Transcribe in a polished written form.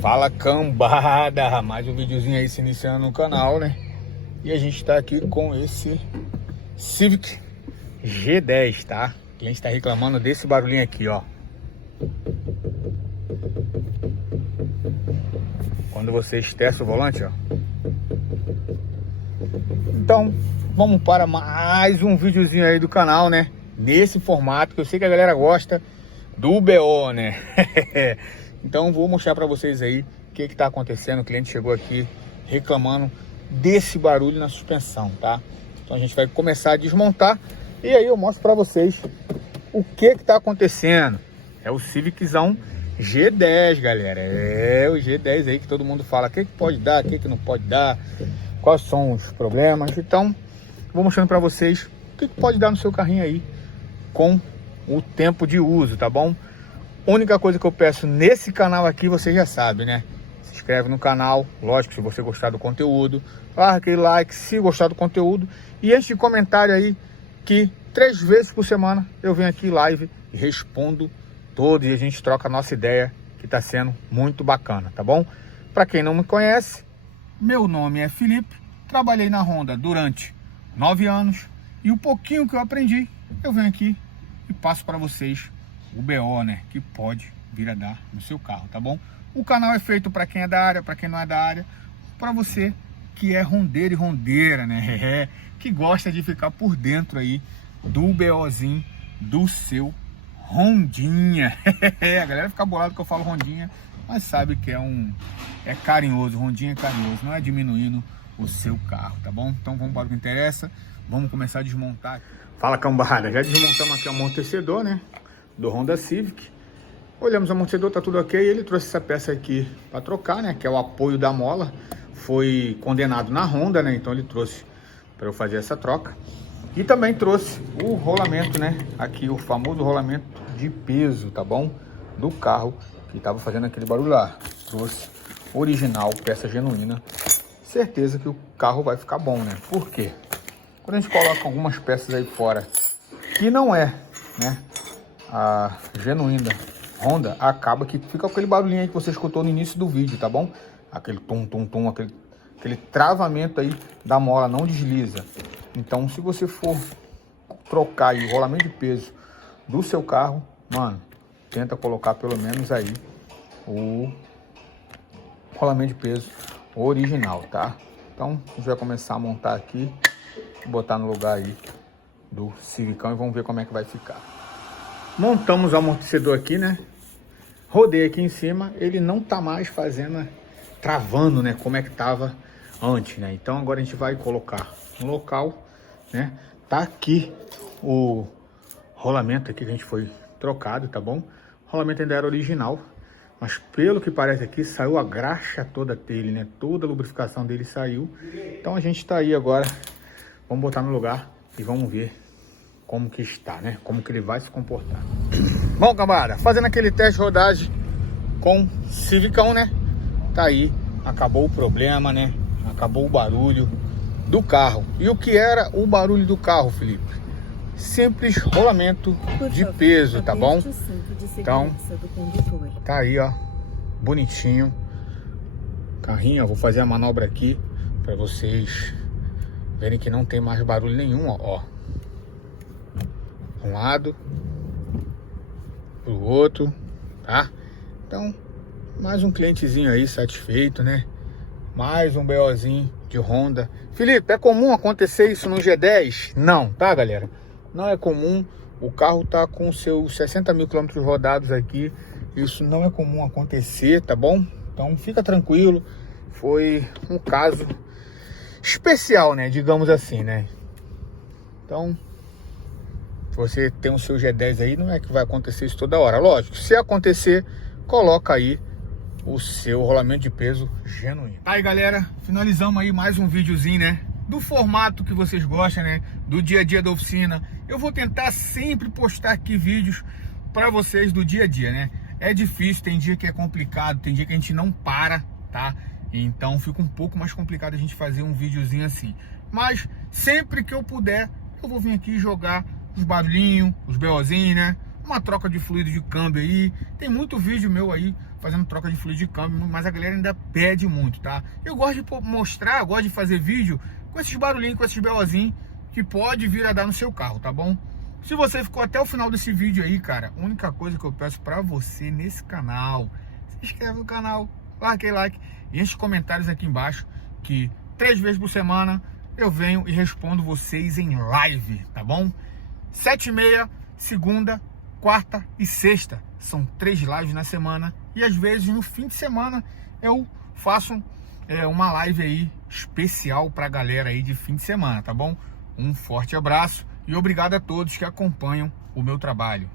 Fala cambada, mais um videozinho aí se iniciando no canal, né? E a gente tá aqui com esse Civic G10, tá? E a gente tá reclamando desse barulhinho aqui, ó. Quando você esterça o volante, ó. Então, vamos para mais um videozinho aí do canal, né? Nesse formato, que eu sei que a galera gosta do BO, né? Então vou mostrar para vocês aí o que tá acontecendo. O cliente chegou aqui reclamando desse barulho na suspensão, tá? Então a gente vai começar a desmontar e aí eu mostro para vocês o que tá acontecendo. É o Civiczão G10, galera. É o G10 aí que todo mundo fala o que pode dar, o que não pode dar, quais são os problemas. Então vou mostrando para vocês o que pode dar no seu carrinho aí com o tempo de uso, tá bom? Única coisa que eu peço nesse canal aqui, você já sabe, né? Se inscreve no canal, lógico, se você gostar do conteúdo. Larga aquele like se gostar do conteúdo. E enche de comentário aí que 3 vezes por semana eu venho aqui live e respondo todos. E a gente troca a nossa ideia, que tá sendo muito bacana, tá bom? Para quem não me conhece, meu nome é Felipe. Trabalhei na Honda durante 9 anos. E o pouquinho que eu aprendi, eu venho aqui e passo para vocês o BO, né, que pode vir a dar no seu carro, tá bom? O canal é feito para quem é da área, para quem não é da área, para você que é rondeiro e rondeira, né, que gosta de ficar por dentro aí do BOzinho do seu Rondinha. A galera fica bolada que eu falo Rondinha, mas sabe que é carinhoso, Rondinha é carinhoso, não é diminuindo o seu carro, tá bom? Então vamos para o que interessa, vamos começar a desmontar. Fala cambada, já desmontamos aqui o amortecedor, né, do Honda Civic. Olhamos o amortecedor, tá tudo ok. Ele trouxe essa peça aqui para trocar, né, que é o apoio da mola. Foi condenado na Honda, né, então ele trouxe para eu fazer essa troca. E também trouxe o rolamento, né, aqui o famoso rolamento de peso, tá bom, do carro que tava fazendo aquele barulho lá. Trouxe original, peça genuína. Certeza que o carro vai ficar bom, né? Por quê? Quando a gente coloca algumas peças aí fora que não é, né, a genuína Honda, acaba que fica aquele barulhinho aí que você escutou no início do vídeo, tá bom? Aquele tum, aquele travamento aí da mola, não desliza. Então, se você for trocar aí o rolamento de peso do seu carro, mano, tenta colocar pelo menos aí o rolamento de peso original, tá? Então, a gente vai começar a montar aqui, botar no lugar aí do Civicão e vamos ver como é que vai ficar. Montamos o amortecedor aqui, né? Rodei aqui em cima, ele não tá mais travando, né? Como é que tava antes, né? Então agora a gente vai colocar no local, né? Tá aqui o rolamento aqui que a gente foi trocado, tá bom? O rolamento ainda era original, mas pelo que parece aqui, saiu a graxa toda dele, né? Toda a lubrificação dele saiu. Então a gente tá aí agora, vamos botar no lugar e vamos ver como que está, né? Como que ele vai se comportar. Bom, camarada, fazendo aquele teste de rodagem com Civicão, né? Tá aí, acabou o problema, né? Acabou o barulho do carro. E o que era o barulho do carro, Felipe? Simples rolamento de peso, tá bom? Então, tá aí, ó, bonitinho. Carrinho, ó, vou fazer a manobra aqui para vocês verem que não tem mais barulho nenhum, ó. Um lado pro outro, tá? Então, mais um clientezinho aí satisfeito, né? Mais um BOzinho de Honda. Felipe, é comum acontecer isso no G10? Não, tá, galera? Não é comum. O carro tá com seus 60 mil quilômetros rodados aqui. Isso não é comum acontecer, tá bom? Então, fica tranquilo. Foi um caso especial, né? Digamos assim, né? Então, você tem o seu G10 aí, não é que vai acontecer isso toda hora. Lógico, se acontecer, coloca aí o seu rolamento de peso genuíno. Tá aí, galera, finalizamos aí mais um videozinho, né? Do formato que vocês gostam, né? Do dia a dia da oficina. Eu vou tentar sempre postar aqui vídeos para vocês do dia a dia, né? É difícil, tem dia que é complicado, tem dia que a gente não para, tá? Então fica um pouco mais complicado a gente fazer um videozinho assim. Mas sempre que eu puder, eu vou vir aqui jogar os barulhinhos, os BOzinhos, né? uma troca de fluido de câmbio aí. Tem muito vídeo meu aí fazendo troca de fluido de câmbio, mas a galera ainda pede muito, tá? Eu gosto de mostrar, eu gosto de fazer vídeo com esses barulhinhos, com esses BOzinhos que pode vir a dar no seu carro, tá bom? Se você ficou até o final desse vídeo aí, cara, a única coisa que eu peço pra você nesse canal, se inscreve no canal, larga aquele like e enche comentários aqui embaixo, que 3 vezes por semana eu venho e respondo vocês em live, tá bom? 7h30, segunda, quarta e sexta. São 3 lives na semana. E às vezes no fim de semana eu faço uma live aí especial pra galera aí de fim de semana, tá bom? Um forte abraço e obrigado a todos que acompanham o meu trabalho.